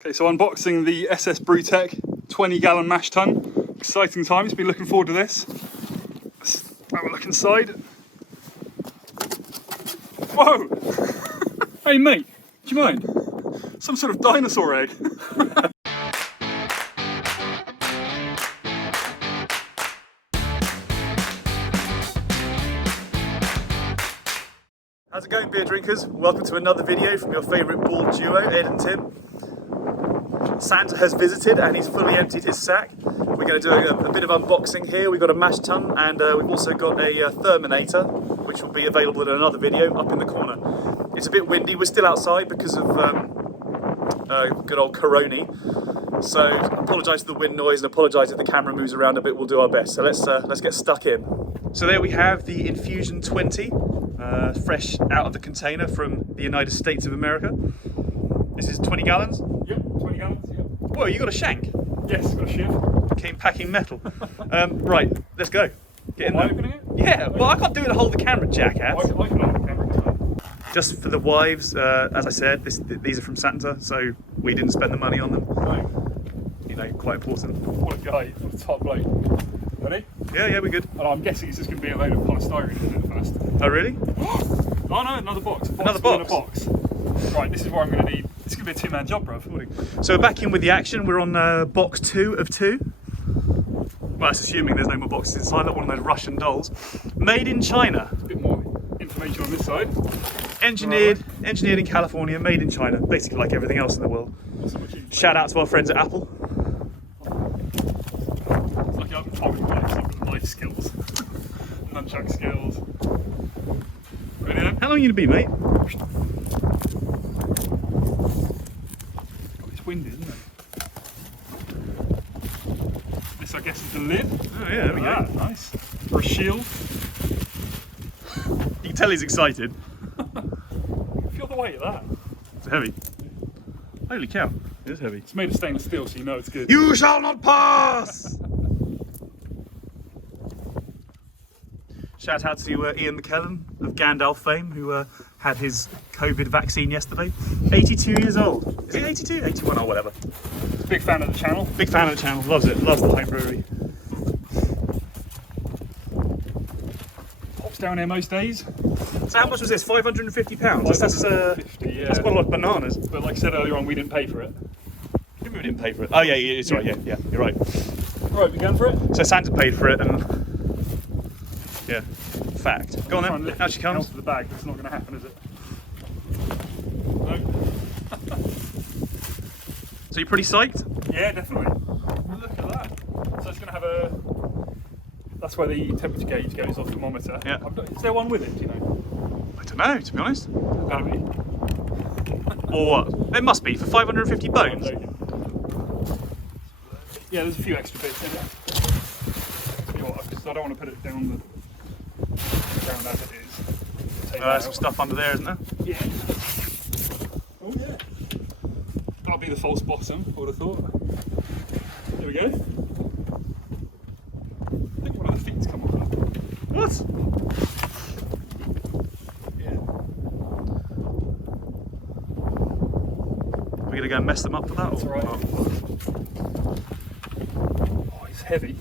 Okay, so unboxing the SS Brewtech 20-gallon mash tun. Exciting times, been looking forward to this. Let's have a look inside. Whoa! Hey mate, do you mind? Some sort of dinosaur egg. How's it going, beer drinkers? Welcome to another video from your favourite bald duo, Ed and Tim. Santa has visited and he's fully emptied his sack. We're going to do a bit of unboxing here. We've got a mash tun and we've also got a Therminator, which will be available in another video up in the corner. It's a bit windy, we're still outside because of good old Corona. So apologise for the wind noise and apologise if the camera moves around a bit, we'll do our best. So let's get stuck in. So there we have the InfuSsion 20, fresh out of the container from the United States of America. This is 20 gallons? Yep, 20 gallons, yep. Whoa, you got a shank? Yes, got a shiv. Came packing metal. Right, let's go. Get in Am I there. opening it? Yeah, well I can't do it to hold the camera, jackass. I can hold the camera. Just for the wives, as I said, these are from Santa, so we didn't spend the money on them. No. You know, quite important. What a guy, what a top bloke. Ready? Yeah, we're good. And I'm guessing it's just going to be a load of polystyrene in it first. Oh, really? Oh no, another box. Another box? In a box. Right, this is what I'm going to need. It's going to be a two-man job, bruv. So we're back in with the action. We're on box 2 of 2. Well, that's assuming there's no more boxes inside, like one of those Russian dolls. Made in China. A bit more information on this side. Engineered in California, made in China. Basically like everything else in the world. Shout out to our friends at Apple. It's like I'm talking like life skills. Nunchuck skills. Ready then? How long are you going to be, mate? It's windy, isn't it? This, I guess, is the lid. Oh yeah, there we go. Nice. For a shield. You can tell he's excited. Feel the weight of that. It's heavy. Holy cow, it is heavy. It's made of stainless steel, so you know it's good. You shall not pass! Shout out to Ian McKellen of Gandalf fame, who had his COVID vaccine yesterday. 82 years old. Is he 82? 81 or whatever. Big fan of the channel. Big fan of the channel, loves it, loves the home brewery. Pops down here most days. So how much was this? £550? That's yeah. That's quite a lot of bananas. But like I said earlier on, we didn't pay for it. We didn't pay for it. Oh yeah, it's right, yeah, you're right. Right, we going for it? So Santa paid for it and... Yeah, fact. Go on then, out she comes. Out of the bag, that's not going to happen, is it? No. So you're pretty psyched? Yeah, definitely. Look at that. So it's going to have a... That's where the temperature gauge goes, or thermometer. Yeah. Is there one with it, do you know? I don't know, to be honest. Gotta be. Or what? It must be, for 550 bones. Yeah, there's a few extra bits in it. You know what, because I don't want to put it down the ground as it is. Take There's some stuff under there, isn't there? Yeah. Oh yeah. That'll be the false bottom, I would have thought. There we go. I think one of the feet's come off. What? Yeah. We're going to go and mess them up for that? That's alright. Oh, it's heavy.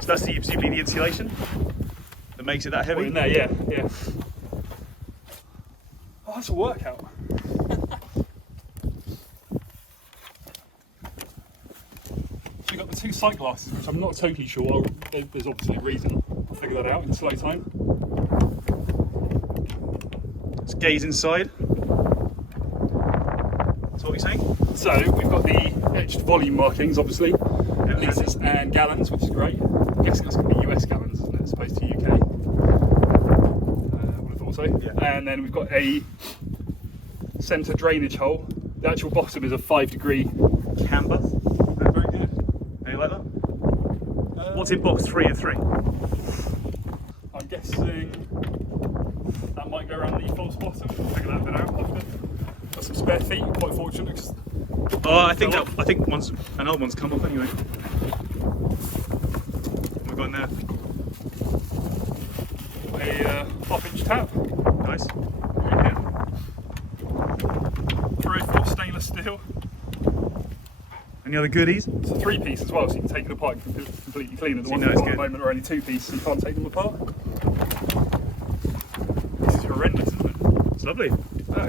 So that's presumably the insulation that makes it that heavy? Oh, in there, yeah. Oh, that's a workout. So you got the two sight glasses, which I'm not totally sure. There's obviously a reason. I'll figure that out in slow time. Let's gaze inside. That's what you're saying? So we've got the etched volume markings, obviously, litres and gallons, which is great. I'm guessing that's going to be US gallons, isn't it, as opposed to UK? I would have thought so. Yeah. And then we've got a centre drainage hole. The actual bottom is a 5-degree camber. Very good. How you like that? What's in box 3 of 3? I'm guessing that might go around the false bottom. We'll figure that bit out after. Got some spare feet, quite fortunate. Cause oh, I think another one's come off anyway. We've got in there. A 1/2-inch tap. Nice. Very good. 304 stainless steel. deal. Any other goodies? It's a 3-piece as well, so you can take it apart and completely clean it. The So you ones know we've it's got at the good. moment are only 2-piece, so you can't take them apart. This is horrendous, isn't it? It's lovely.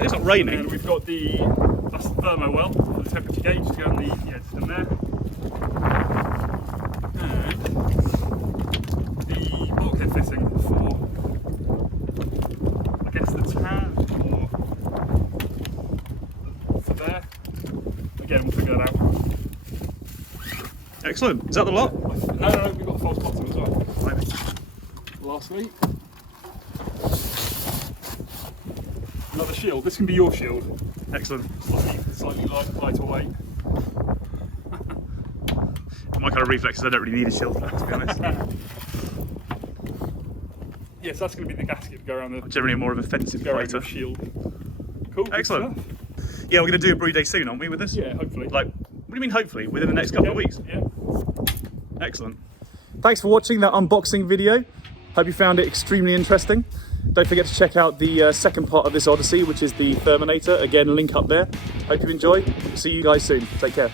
It's not raining. And we've got that's the thermo well for the temperature gauge to go in the system there. And the bulkhead fitting for, I guess, the tan or for there. Again, we'll figure that out. Excellent. Is that the lot? No, we've got the false bottom as well. Lastly, another shield. This can be your shield. Excellent. Slightly lighter weight. My kind of reflexes, I don't really need a shield for that, to be honest. Yes, that's going to be the gasket to go around the. Generally, more of a offensive Go around fighter. the shield. Cool. good Excellent. stuff. Yeah, we're going to do a brew day soon, aren't we, with this? Yeah, hopefully. Like, what do you mean hopefully? Within the next couple of weeks? Yeah. Excellent. Thanks for watching that unboxing video. Hope you found it extremely interesting. Don't forget to check out the second part of this odyssey, which is the Therminator. Again, link up there. Hope you enjoy. See you guys soon. Take care.